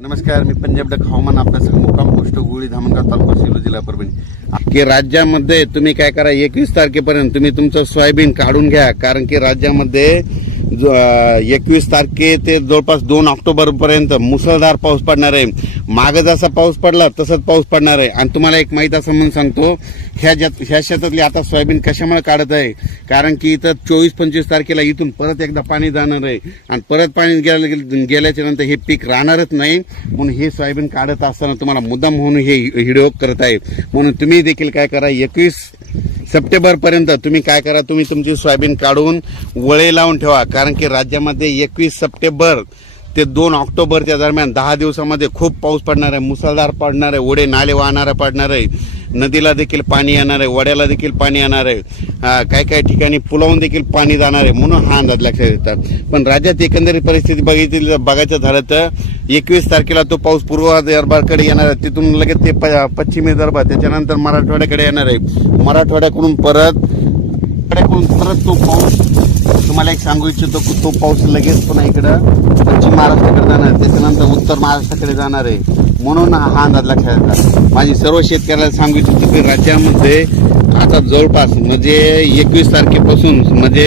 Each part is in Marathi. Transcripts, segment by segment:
नमस्कार मी पंजाब डक हवामान अभ्यासक मुक्काम पोस्ट गुळी धामणगाव तालुका सेलू जिल्हा परभणी. की राज्यामध्ये तुम्ही काय करा एकवीस तारखेपर्यंत तुम्ही तुमचं सोयाबीन काढून घ्या कारण की राज्यामध्ये एकवीस तारखे ते जवळपास दोन ऑक्टोबरपर्यंत मुसळधार पाऊस पडणार आहे. मागं जसा पाऊस पडला तसंच पाऊस पडणार आहे. आणि तुम्हाला एक माहीत असं म्हणून सांगतो ह्या ज्यात ह्या शेतातली आता सोयाबीन कशामुळे काढत आहे? कारण की इथं चोवीस पंचवीस तारखेला इथून परत एकदा पाणी जाणार आहे. आणि परत पाणी गेल्या गेल्याच्यानंतर हे पीक राहणारच नाही. म्हणून हे सोयाबीन काढत असताना तुम्हाला मुद्दाम म्हणून हे व्हिडिओ करत आहे. म्हणून तुम्ही देखील काय करा एकवीस सप्टेंबरपर्यंत तुम्ही काय करा तुम्ही तुमची सोयाबीन काढून वळे लावून ठेवा. कारण की राज्यामध्ये एकवीस सप्टेंबर ते दोन ऑक्टोबरच्या दरम्यान दहा दिवसामध्ये खूप पाऊस पडणार आहे मुसळधार पडणार आहे ओढे नाले वाहणारे पडणार आहे. नदीला देखील पाणी येणार आहे वड्याला देखील पाणी येणार आहे. काही काही ठिकाणी पुलावून देखील पाणी जाणार आहे म्हणून हा अंदाज लक्षात येतात. पण राज्यात एकंदरीत परिस्थिती बघितली बघायचं झालं तर एकवीस तारखेला तो पाऊस पूर्व दरबारकडे येणार आहे. तिथून लगेच ते प- पश्चिमी दरबार त्याच्यानंतर मराठवाड्याकडे येणार आहे. मराठवाड्याकडून परत कडेकडून परत तो पाऊस तुम्हाला एक सांगू इच्छितो की तो पाऊस लगेच पुन्हा इकडं पश्चिम महाराष्ट्राकडे जाणार आहे. त्याच्यानंतर उत्तर महाराष्ट्राकडे जाणार आहे. म्हणून हा अंदाज लक्षात येतात माझी सर्व शेतकऱ्याला सांगू इच्छितो की राज्यामध्ये आता जवळपास म्हणजे एकवीस तारखेपासून म्हणजे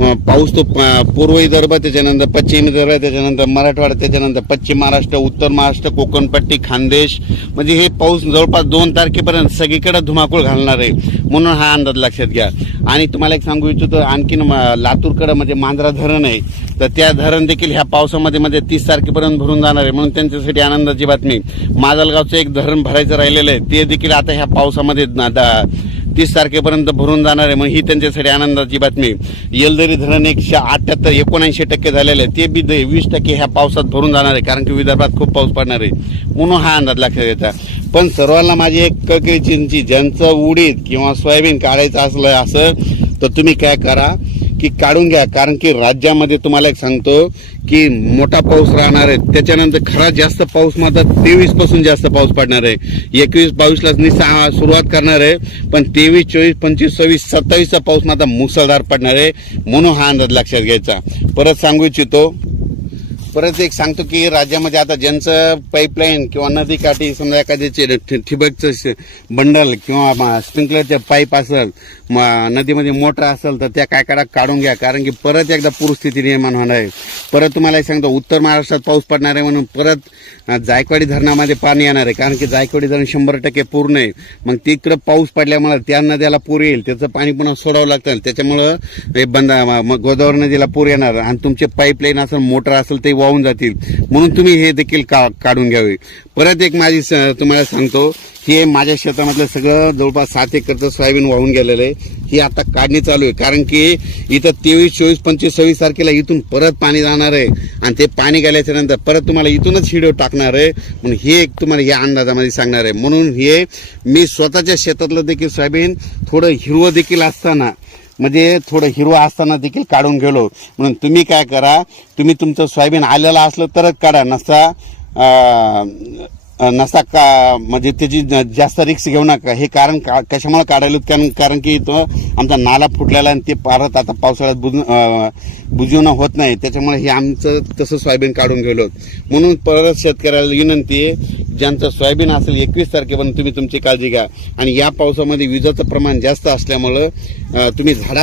पाऊस तो पूर्वही पूर्व विदर्भ त्याच्यानंतर पश्चिम विदर्भ त्याच्यानंतर मराठवाडा त्याच्यानंतर पश्चिम महाराष्ट्र उत्तर महाराष्ट्र कोकणपट्टी खानदेश. म्हणजे हे पाऊस जवळपास दोन तारखेपर्यंत सगळीकडे धुमाकूळ घालणार आहे. म्हणून हा अंदाज लक्षात घ्या. आणि तुम्हाला एक सांगू इच्छितो आणखीन म- लातूरकडं म्हणजे मांजरा धरण आहे. तर त्या धरण देखील ह्या पावसामध्ये म्हणजे तीस तारखेपर्यंत भरून जाणार आहे. म्हणून त्यांच्यासाठी आनंदाची बातमी. माजलगावचं एक धरण भरायचं राहिलेलं आहे. ते देखील आता ह्या पावसामध्ये दा- तीस तारखेपर्यंत भरून जाणार आहे. मग ही त्यांच्यासाठी आनंदाची बातमी येलदरी धरण एकशे अठ्याहत्तर एकोणऐंशी टक्के झालेलं आहे ते बी द- वीस टक्के ह्या पावसात भरून जाणार आहे. कारण की विदर्भात खूप पाऊस पडणार आहे. म्हणून हा अंदाज लक्षात घेता पण सर्वांना माझी एक कळकळी चिंची ज्यांचं उडीद किंवा सोयाबीन काढायचं असलं असं तर तुम्ही काय करा. की काढून घ्या. कारण की राज्यामध्ये तुम्हाला एक सांगतो की मोठा पाऊस राहणार आहे. त्याच्यानंतर खरा जास्त पाऊस मात्र तेवीसपासून जास्त पाऊस पडणार आहे. एकवीस बावीसला निसा सुरुवात करणार आहे. पण तेवीस चोवीस पंचवीस सव्वीस सत्तावीसचा पाऊस मात्र मुसळधार पडणार आहे. म्हणून हा अंदाज लक्षात घ्यायचा. परत सांगू इच्छितो परत एक सांगतो की राज्यामध्ये आता ज्यांचं पाईपलाईन किंवा नदीकाठी समजा एखाद्याचे ठि- ठिबकचं बंडल किंवा स्प्रिंकलरचे पाईप असेल नदीमध्ये मोटर असेल तर त्या काय काढा काढून घ्या. कारण की परत एकदा पूरस्थिती निर्माण होणार आहे. परत तुम्हाला एक सांगतो उत्तर महाराष्ट्रात पाऊस पडणार आहे म्हणून परत जायकवाडी धरणामध्ये पाणी येणार आहे. कारण की जायकवाडी धरण शंभर टक्के पूर्ण आहे. मग तिकडं पाऊस पडल्यामुळे त्या नद्याला पूर येईल. त्याचं पाणी पुन्हा सोडावं लागतं. त्याच्यामुळं हे बंद मग गोदावरी नदीला पूर येणार. आणि तुमचे पाईपलाईन असेल मोटर असेल ते वाहून जातील. म्हणून तुम्ही हे देखील का काढून घ्यावे. परत एक माझी स- तुम्हाला सांगतो हे माझ्या शेतामधलं सगळं जवळपास सात एकरचं सोयाबीन वाहून गेलेलं आहे. ही आता काढणी चालू आहे. कारण की इथं तेवीस चोवीस पंचवीस सव्वीस तारखेला इथून परत पाणी जाणार आहे. आणि ते पाणी गेल्याच्यानंतर परत तुम्हाला इथूनच हिडो टाकणार आहे. म्हणून हे एक तुम्हाला या अंदाजामध्ये सांगणार आहे. म्हणून हे मी स्वतःच्या शेतातलं देखील सोयाबीन थोडं हिरवं देखील असताना म्हणजे थोडं हिरवं असताना देखील काढून गेलो. म्हणून तुम्ही काय करा तुम्ही तुमचं सोयाबीन आलेलं असलं तरच काढा नसता नसा का? म्हणजे त्याची जास्त रिक्स घेऊ नका. हे कारण का कशामुळे काढायला कारण कारण की तो आमचा नाला फुटलेला आणि ते पारत आता पावसाळ्यात बुज बुजवणं होत नाही. त्याच्यामुळे हे आमचं तसं सोयाबीन काढून गेलो म्हणून परत शेतकऱ्याला विनंती आहे ज्यांचं सोयाबीन असेल एकवीस तारखेपर्यंत तुम्ही तुमची काळजी घ्या. आणि या पावसामध्ये विजाचं प्रमाण जास्त असल्यामुळं तुम्ही झाडा